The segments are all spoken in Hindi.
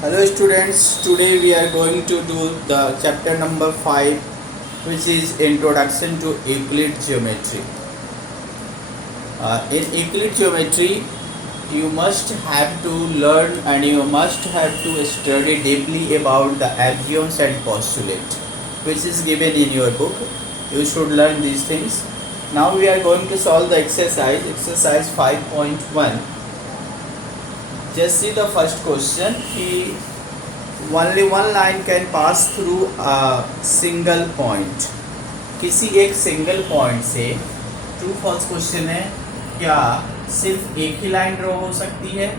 Hello students, today we are going to do the chapter number 5, which is Introduction to Euclid Geometry. In Euclid Geometry, you must have to learn and you must have to study deeply about the axioms and postulate, which is given in your book. You should learn these things. Now we are going to solve the exercise 5.1. Just see the first question. Only one line can pass through a single point. किसी एक सिंगल पॉइंट से ट्रू फॉल्स क्वेश्चन है, क्या सिर्फ एक ही लाइन ड्रॉ हो सकती है?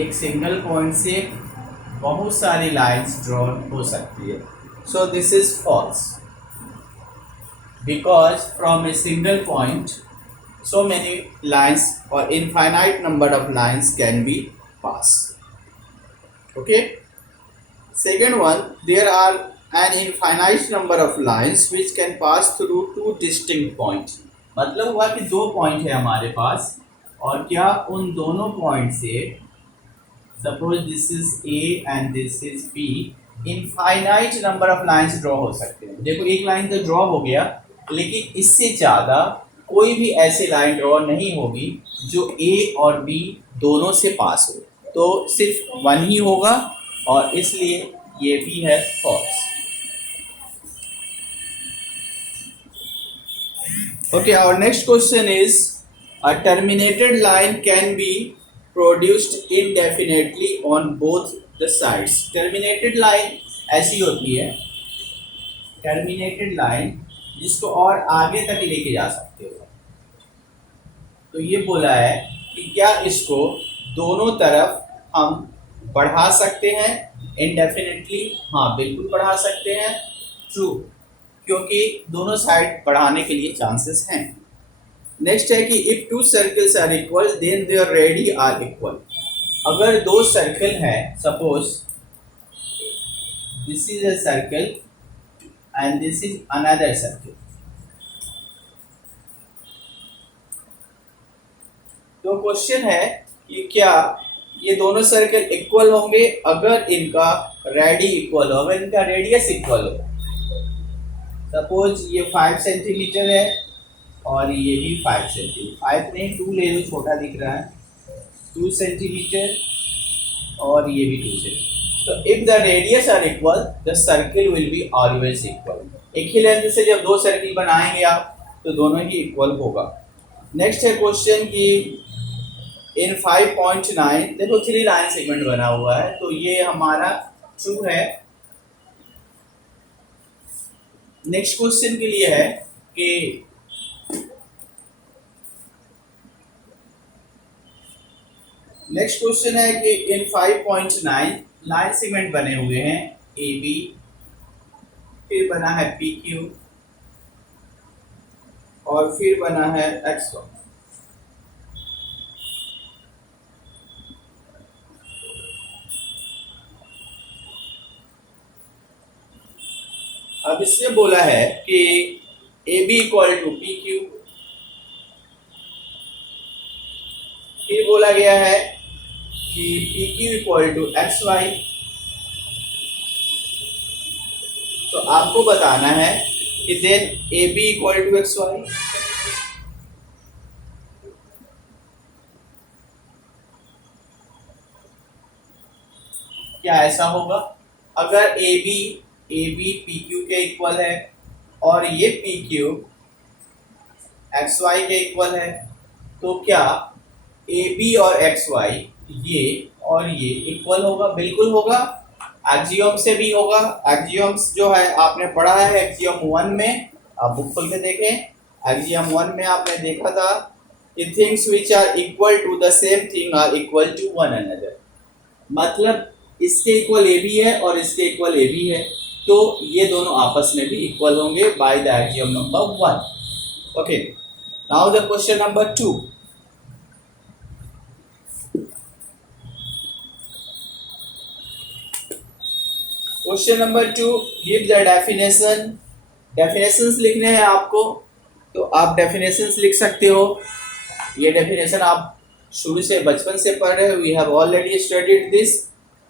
एक सिंगल पॉइंट से बहुत सारी लाइंस ड्रॉ हो सकती है. So this is false because from a single point so many lines or infinite number of lines can be passed. Okay, second one, there are an infinite number of lines which can pass through two distinct points. मतलब हुआ कि दो पॉइंट है हमारे पास और क्या उन दोनों पॉइंट से suppose this is A and this is B, infinite number of lines draw हो सकते हैं. देखो एक लाइन तो ड्रॉ हो गया, लेकिन इससे ज़्यादा कोई भी ऐसी लाइन ड्रॉ नहीं होगी जो ए और बी दोनों से पास हो, तो सिर्फ वन ही होगा और इसलिए ये भी है false. Okay, our next question is a terminated line can be produced indefinitely on both the sides. Terminated line ऐसी होती है, टर्मिनेटेड लाइन जिसको और आगे तक लेके जा सकते हो. तो ये बोला है कि क्या इसको दोनों तरफ हम बढ़ा सकते हैं इनडेफिनेटली? हाँ, बिल्कुल बढ़ा सकते हैं. ट्रू, क्योंकि दोनों साइड बढ़ाने के लिए चांसेस हैं. नेक्स्ट है कि if two circles are equal then their radii are equal. अगर दो सर्कल है, suppose this is a circle and this is another circle, तो क्वेश्चन है कि क्या ये दोनों सर्कल इक्वल होंगे अगर इनका रेडी इक्वल हो, अगर इनका रेडियस इक्वल हो. सपोज ये 5 सेंटीमीटर है और ये भी 5 सेंटीमीटर, 5 नहीं 2 ले लो, छोटा दिख रहा है, 2 सेंटीमीटर और ये भी 2 सेंटीमीटर. तो if the radius are equal the circle will be always equal. एक ही लेंथ से जब दो सर्कल बनाएंगे आप तो दोनों ही इक्वल होगा. नेक्स्ट है क्वेश्चन कि इन 5.9 देखो 3 लाइन सेगमेंट बना हुआ है, तो ये हमारा ट्रू है. नेक्स्ट क्वेश्चन के लिए है कि नेक्स्ट क्वेश्चन है कि इन 5.9 लाइन सेगमेंट बने हुए हैं ए बी, फिर बना है पी क्यू और फिर बना है एक्स वन. अब इससे बोला है कि A B equal to P Q, फिर बोला गया है कि P Q equal to X Y. तो आपको बताना है कि then A B equal to X Y. क्या ऐसा होगा? अगर ए बी पी क्यू के इक्वल है और ये पी क्यू एक्स वाई के इक्वल है, तो क्या ए बी और एक्स वाई ये और ये इक्वल होगा? बिल्कुल होगा. एक्सियम से भी होगा. एक्सियम्स जो है आपने पढ़ा है एक्सियम 1 में, आप बुक खोल के देखें. एक्सियम 1 में आपने देखा था कि things which are equal to the same thing are equal to one another. मतलब इसके इक्वल ए बी है और इसके इक्वल ए बी है, तो ये दोनों आपस में भी इक्वल होंगे by the axiom number 1. Okay, now the question number 2. Question number 2, give the definition. Definitions लिखने हैं आपको, तो आप डेफिनेशंस लिख सकते हो. ये डेफिनेशन आप शुरू से बचपन से पढ़ रहे हो, we have already studied this,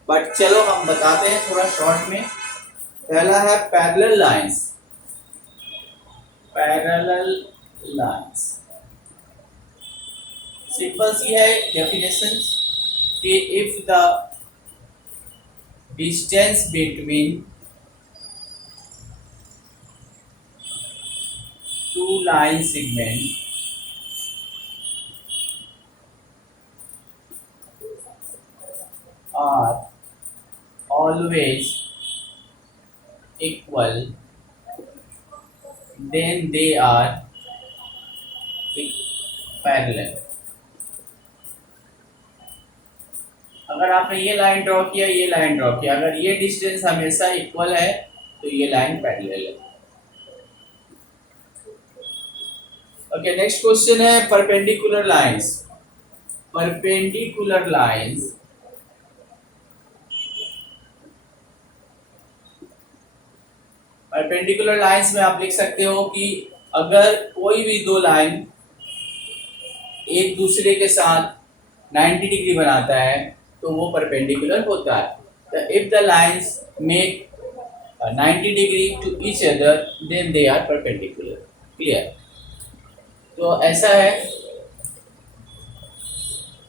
but चलो हम बताते हैं थोड़ा शॉर्ट में। पहला है parallel lines. Parallel lines simple सी है डेफिनेशन कि if the distance between two line segment are always equal, then they are parallel। अगर आपने ये लाइन ड्रॉ किया, ये लाइन ड्रॉ किया, अगर ये डिस्टेंस हमेशा इक्वल है तो ये लाइन पैरेलल है। ओके, नेक्स्ट क्वेश्चन है perpendicular lines. Perpendicular lines perpendicular lines में आप लिख सकते हो कि अगर कोई भी दो लाइन एक दूसरे के साथ 90 डिग्री बनाता है तो वो परपेंडिकुलर होता है। तो if the lines make 90 degree to each other then they are perpendicular. Clear? तो ऐसा है,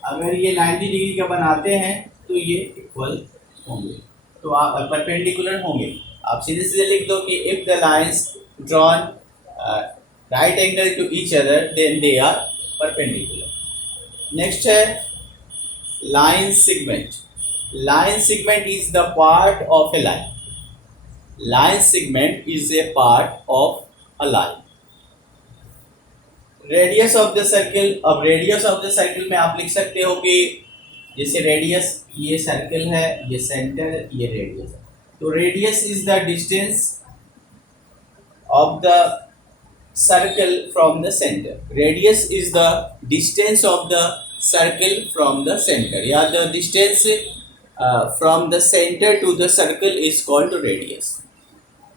अगर ये 90 डिग्री का बनाते हैं तो ये इक्वल होंगे, तो आप परपेंडिकुलर होंगे। आप सीधे सीधे लिख दो कि if the lines drawn right angle to each other then they are perpendicular. Next है line segment. Line segment is the part of a line. Line segment is a part of a line. Radius of the circle. अब रेडियस ऑफ द सर्किल में आप लिख सकते हो कि जैसे रेडियस, ये सर्किल है, ये सेंटर, ये रेडियस है। तो radius is the distance of the circle from the centre. Radius is the distance of the circle from the centre, या the distance from the centre to the circle is called radius.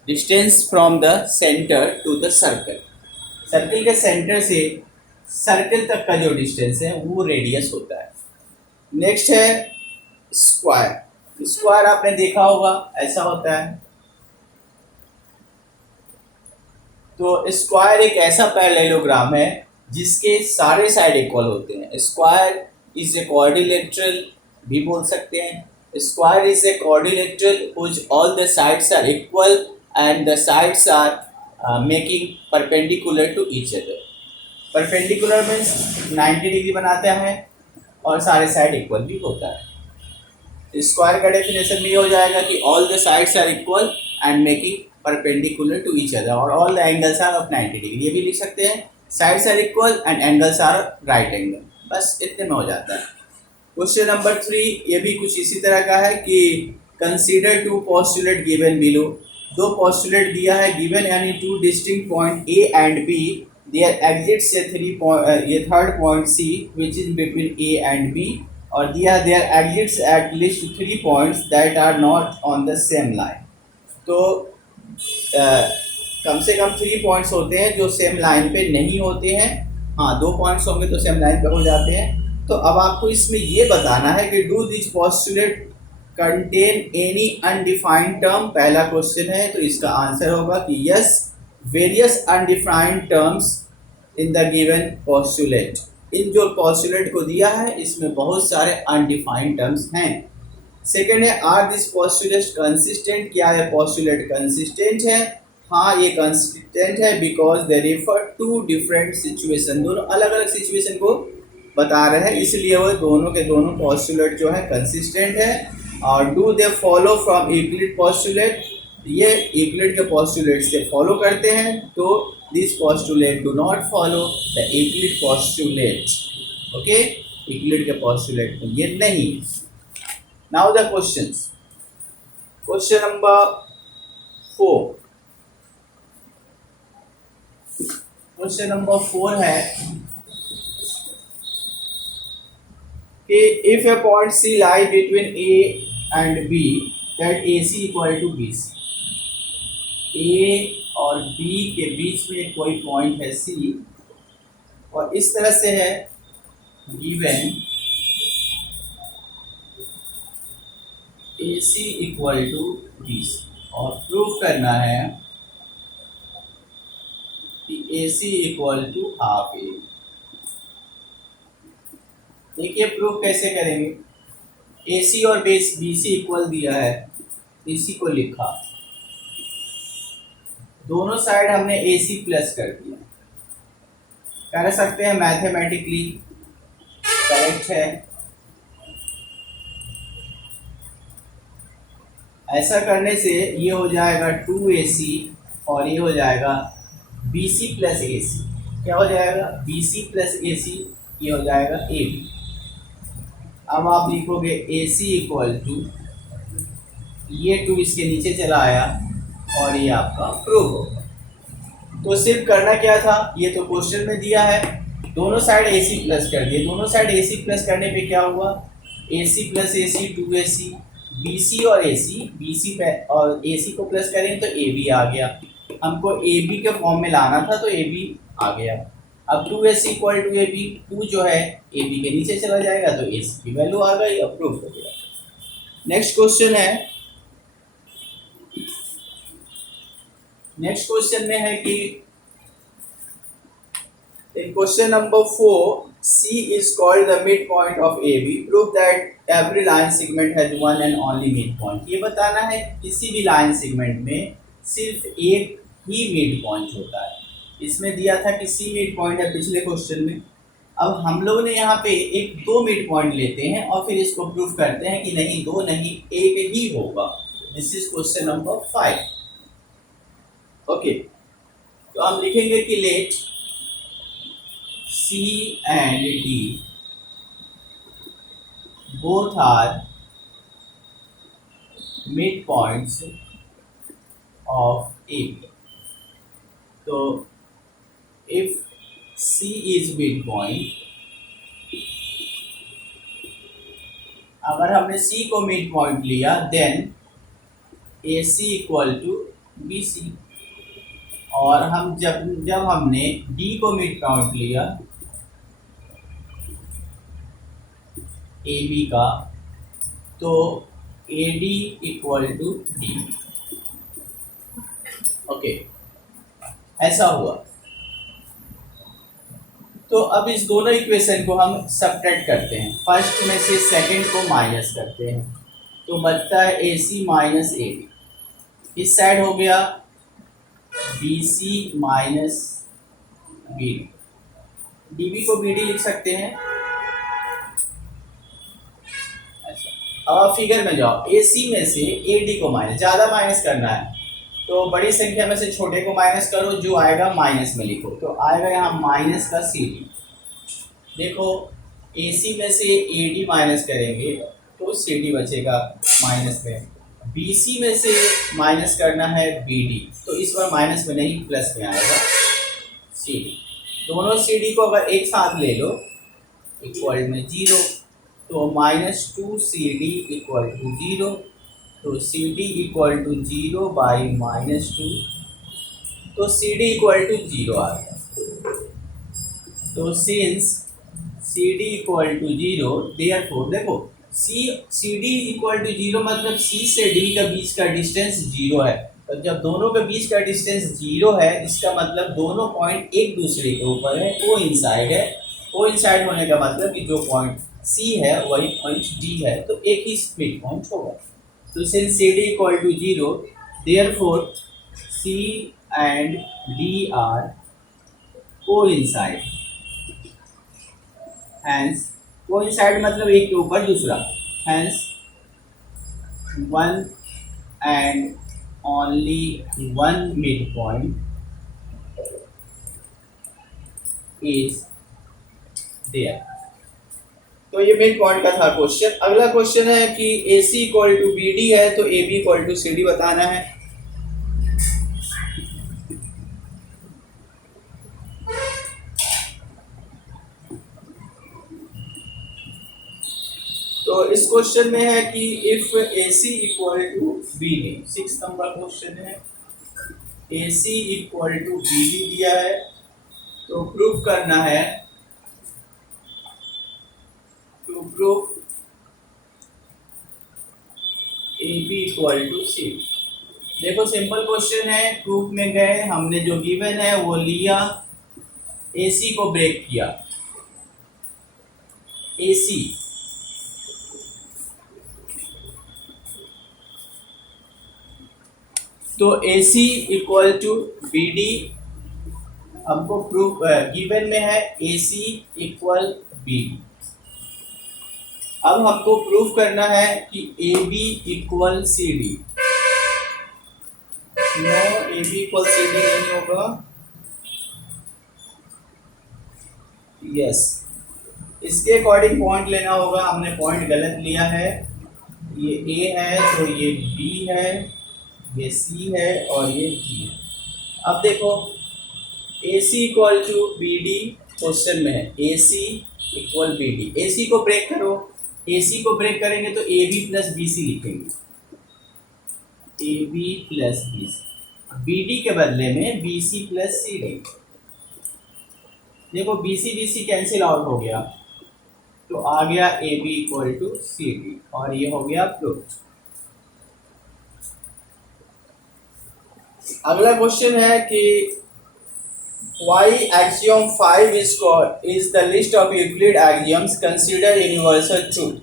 Distance from the centre to the circle, circle के सेंटर से सर्कल तक का जो डिस्टेंस है वो रेडियस होता है। नेक्स्ट है स्क्वायर। स्क्वायर आपने देखा होगा, ऐसा होता है। तो स्क्वायर एक ऐसा पैरेललोग्राम है जिसके सारे साइड इक्वल होते हैं। स्क्वायर इज ए क्वाड्रिलेटरल भी बोल सकते हैं। Square is a quadrilateral which all the sides are equal and the sides are making perpendicular to each other. Perpendicular means 90 degree बनाता है और सारे साइड इक्वल भी होता है। स्क्वायर का डेफिनेशन भी हो जाएगा कि all the sides are equal and making perpendicular to each other, और all the angles are of 90 degree. ये भी लिख सकते हैं, sides are equal and angles are right angle. बस इतने में हो जाता है। क्वेश्चन नंबर 3 ये भी कुछ इसी तरह का है कि consider two postulate given below. दो पोस्टुलेट दिया है, गिवन यानी two distinct point A and B, there exists A ये third point C which is between A and B, और दिया there exists at least 3 points that are not on the same line. तो कम से कम 3 पॉइंट्स होते हैं जो सेम लाइन पे नहीं होते हैं। हाँ, 2 पॉइंट्स होंगे तो सेम लाइन पे हो जाते हैं। तो अब आपको इसमें ये बताना है कि do this postulate contain any undefined term. पहला क्वेश्चन है तो इसका आंसर होगा कि yes, various undefined terms in the given postulate. इन जो पोस्टुलेट को दिया है इसमें बहुत सारे अनडिफाइंड टर्म्स हैं। सेकेंड है आर दिस पोस्टुलेट कंसिस्टेंट। क्या है पोस्टुलेट कंसिस्टेंट है? हाँ, ये कंसिस्टेंट है because they refer to different situation. दोनों अलग अलग सिचुएशन को बता रहे हैं, इसलिए वो दोनों के दोनों पोस्टुलेट जो है कंसिस्टेंट है। और do they follow from Euclid postulate. ये यूक्लिड के पोस्टुलेट से फॉलो करते हैं, तो this postulate do not follow the Euclid postulate. Okay, Euclid के पोस्टुलेट में ये नहीं। Now the questions. Question number 4। Question number 4 है कि if a point C lie between A and B that A C equal to B C. A और बी के बीच में कोई पॉइंट है सी, और इस तरह से है given AC equal to BC और प्रूव करना है कि AC equal to half AB। देखिए प्रूव कैसे करेंगे। AC और BC इक्वल दिया है, इसी को लिखा, दोनों साइड हमने AC प्लस कर दिया। कह सकते हैं मैथमेटिकली करेक्ट है। ऐसा करने से ये हो जाएगा 2AC और ये हो जाएगा BC प्लस AC। क्या हो जाएगा? BC प्लस AC, ये हो जाएगा AB। अब आप लिखोगे AC इक्वल टू, ये 2 इसके नीचे चला आया और ये आपका प्रूव होगा। तो सिर्फ करना क्या था, ये तो क्वेश्चन में दिया है, दोनों साइड AC प्लस कर दिए। दोनों साइड AC प्लस करने पे क्या हुआ, AC plus AC 2AC, BC और AC, BC पे और AC को प्लस करें तो AB आ गया। हमको AB के फॉर्म में लाना था तो AB आ गया। अब 2AC इक्वल टू AB, 2 जो है AB के नीचे चला जाएगा तो AC की वैल्यू आ गई, अप्रूव हो गया। नेक्स्ट क्वेश्चन में है कि in question number 4, C is called the midpoint of AB. Prove that every line segment has one and only midpoint. ये बताना है किसी भी लाइन सेगमेंट में सिर्फ एक ही मिड पॉइंट होता है। इसमें दिया था कि C मिड पॉइंट है पिछले क्वेश्चन में। अब हम लोग ने यहाँ पे एक 2 मिड पॉइंट लेते हैं और फिर इसको प्रूफ करते हैं कि नहीं 2 नहीं, एक ही होगा। This is question number 5। Okay, तो हम लिखेंगे कि late C and D both are midpoints of AB. So if C is midpoint, अगर हमने C को midpoint लिया then AC equal to BC, और हम जब हमने D को midpoint लिया AB का, तो AD equal to D। Okay, ऐसा हुआ। तो अब इस दोनों इक्वेशन को हम सब्ट्रैक्ट करते हैं। फर्स्ट में से सेकंड को माइनस करते हैं तो बचता है AC माइनस AD। इस साइड हो गया BC माइनस BD। DB को BD लिख सकते हैं। अब आप फिगर में जाओ, AC में से AD को माइनस, ज़्यादा माइनस करना है तो बड़ी संख्या में से छोटे को माइनस करो, जो आएगा माइनस में लिखो। तो आएगा यहाँ माइनस का CD। देखो AC में से AD माइनस करेंगे तो CD बचेगा माइनस में। BC में से माइनस करना है BD, तो इस बार माइनस में नहीं प्लस में आएगा CD। दोनों CD को अगर एक साथ ले लो इक्वल में 0, तो -2CD इक्वल टू 0, तो CD इक्वल टू 0 बाई -2, तो CD इक्वल टू 0 आ गया। तो since CD equal to 0, therefore देखो CD इक्वल टू 0 मतलब C से D का बीच का डिस्टेंस 0 है। तो जब दोनों के बीच का डिस्टेंस 0 है, इसका मतलब दोनों पॉइंट एक दूसरे के ऊपर है, कोइंसाइड है। कोइंसाइड होने का मतलब कि जो पॉइंट C है वही पॉइंट D है, तो एक ही मिड पॉइंट होगा। तो since CD equal to 0, therefore C and D are coincide. Hence coincide मतलब एक के ऊपर दूसरा, hence one and only one mid point is there. तो ये मिड पॉइंट का था क्वेश्चन। अगला क्वेश्चन है कि AC इक्वल टू BD है तो AB इक्वल टू CD बताना है। तो इस क्वेश्चन में है कि if AC equal to BD, 6 number question है। AC इक्वल टू BD दिया है तो प्रूफ करना है proof A B equal to C. देखो सिंपल क्वेश्चन है, प्रूफ में गए, हमने जो गिवन है वो लिया, AC को ब्रेक किया, AC तो AC इक्वल टू BD, हमको प्रूफ गिवन में है AC इक्वल BD। अब हमको प्रूफ करना है कि AB equal CD। No, AB equal CD नहीं होगा, यस, इसके अकॉर्डिंग पॉइंट लेना होगा। हमने पॉइंट गलत लिया है, ये A है तो ये B है, ये C है और ये D है। अब देखो AC equal to BD question में है, AC इक्वल BD। AC को ब्रेक करो, AC को ब्रेक करेंगे तो AB प्लस BC लिखेंगे, AB प्लस BC, BD के बदले में BC प्लस CD। देखो BC BC कैंसिल आउट हो गया तो आ गया AB इक्वल टू CD और ये हो गया प्रूफ। अगला क्वेश्चन है कि why axiom 5 is the list of Euclid axioms considered universal truth।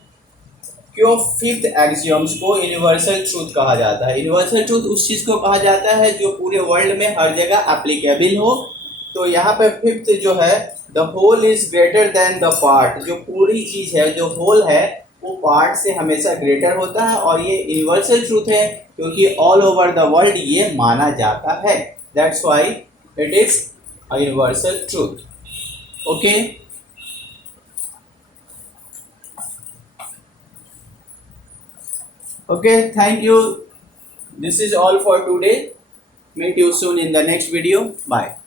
क्यों फिफ्थ एक्सियम्स को यूनिवर्सल ट्रूथ कहा जाता है? यूनिवर्सल ट्रूथ उस चीज को कहा जाता है जो पूरे वर्ल्ड में हर जगह एप्लीकेबल हो। तो यहाँ पे फिफ्थ जो है, the whole is greater than the part, जो पूरी चीज है, जो होल है वो पार्ट से हमेशा ग्रेटर होता है और ये यूनिवर्सल ट्रूथ है क्योंकि ऑल ओवर द वर्ल्ड ये माना जाता है। That's why it is a universal truth. Okay, okay, thank you, this is all for today, meet you soon in the next video, bye।